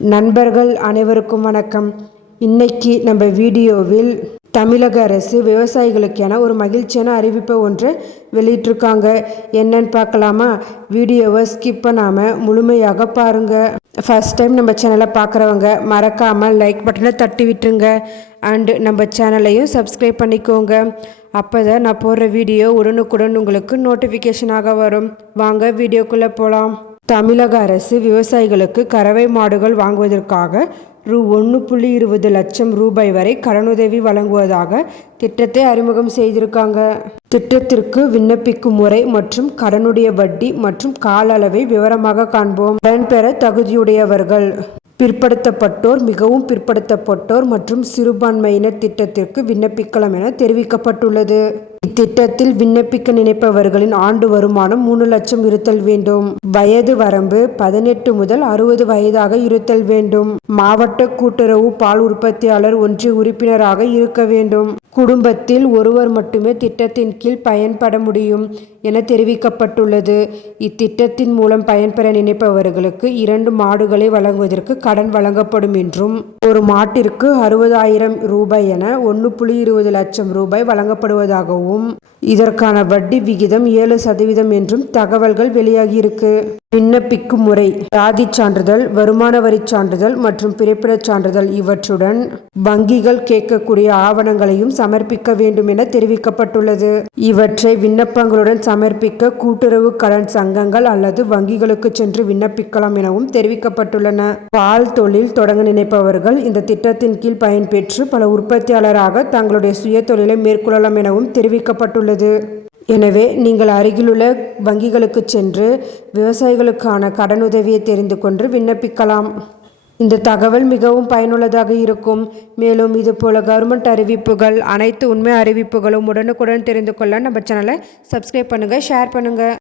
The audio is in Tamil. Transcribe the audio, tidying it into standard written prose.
நண்பர்கள் அனைவருக்கும் வணக்கம். இன்னைக்கு நம்ம வீடியோவில் தமிழக அரசு விவசாயிகளுக்கென ஒரு மகிழ்ச்சியான அறிவிப்பை ஒன்று வெளியிட்டிருக்காங்க. என்னன்னு பார்க்கலாமா? வீடியோவை ஸ்கிப் பண்ணாமல் முழுமையாக பாருங்கள். ஃபர்ஸ்ட் டைம் நம்ம சேனலை பார்க்குறவங்க மறக்காமல் லைக் பட்டனை தட்டி விட்டுருங்க. அண்டு நம்ம சேனலையும் சப்ஸ்கிரைப் பண்ணிக்கோங்க. அப்போ தான் நான் போடுற வீடியோ உடனுக்குடன் உங்களுக்கு நோட்டிஃபிகேஷனாக வரும். வாங்க வீடியோக்குள்ளே போகலாம். தமிழக அரசு விவசாயிகளுக்கு கறவை மாடுகள் வாங்குவதற்காக ரூ. 1.20 லட்சம் வரை கடனுதவி வழங்குவதாக திட்டத்தை அறிமுகம் செய்திருக்காங்க. திட்டத்திற்கு விண்ணப்பிக்கும் முறை மற்றும் கடனுடைய வட்டி மற்றும் கால அளவை விவரமாக காண்போம். கடன் பெற தகுதியுடையவர்கள் பிற்படுத்தப்பட்டோர், மிகவும் பிற்படுத்தப்பட்டோர் மற்றும் சிறுபான்மையினர் திட்டத்திற்கு விண்ணப்பிக்கலாம் என தெரிவிக்கப்பட்டுள்ளது. இத்திட்டத்தில் விண்ணப்பிக்க நினைப்பவர்களின் ஆண்டு வருமானம் 3 லட்சம் இருத்தல் வேண்டும். வயது வரம்பு 18 முதல் 60 வயதாக இருத்தல் வேண்டும். மாவட்ட கூட்டுறவு பால் உற்பத்தியாளர் ஒன்றிய உறுப்பினராக இருக்க வேண்டும். குடும்பத்தில் ஒருவர் மட்டுமே திட்டத்தின் கீழ் பயன்பட முடியும் என தெரிவிக்கப்பட்டுள்ளது. இத்திட்டத்தின் மூலம் பயன்பெற நினைப்பவர்களுக்கு 2 மாடுகளை வழங்குவதற்கு கடன் வழங்கப்படும் என்றும், ஒரு மாட்டிற்கு 60,000 ரூபாய் என 1.20 லட்சம் வழங்கப்படுவதாகவும், இதற்கான வட்டி விகிதம் 7% என்றும் தகவல்கள் வெளியாகியிருக்கு. விண்ணப்பிக்கும் முறை: சாதி சான்றிதழ், வருமான வரி சான்றிதழ் மற்றும் பிறப்பிடச் சான்றிதழ் இவற்றுடன் வங்கிகள் கேட்கக்கூடிய ஆவணங்களையும் சமர்ப்பிக்க வேண்டும் என தெரிவிக்கப்பட்டுள்ளது. இவற்றை விண்ணப்பங்களுடன் சமர்ப்பிக்க கூட்டுறவு கடன் சங்கங்கள் அல்லது வங்கிகளுக்கு சென்று விண்ணப்பிக்கலாம் எனவும் தெரிவிக்கப்பட்டுள்ளன. பால் தொழில் தொடங்க நினைப்பவர்கள் இந்த திட்டத்தின் கீழ் பயன்பெற்று பல உற்பத்தியாளராக தங்களுடைய சுய தொழிலை மேற்கொள்ளலாம் எனவும் தெரிவிக்கப்பட்டுள்ளது. எனவே நீங்கள் அருகிலுள்ள வங்கிகளுக்கு சென்று விவசாயிகளுக்கான கடனுதவியை தெரிந்து கொண்டு விண்ணப்பிக்கலாம். இந்த தகவல் மிகவும் பயனுள்ளதாக இருக்கும். மேலும் இதுபோல கவர்மெண்ட் அறிவிப்புகள், அனைத்து உண்மை அறிவிப்புகளும் உடனுக்குடன் தெரிந்து கொள்ள நம்ம சேனலை சப்ஸ்கிரைப் பண்ணுங்கள், ஷேர் பண்ணுங்கள்.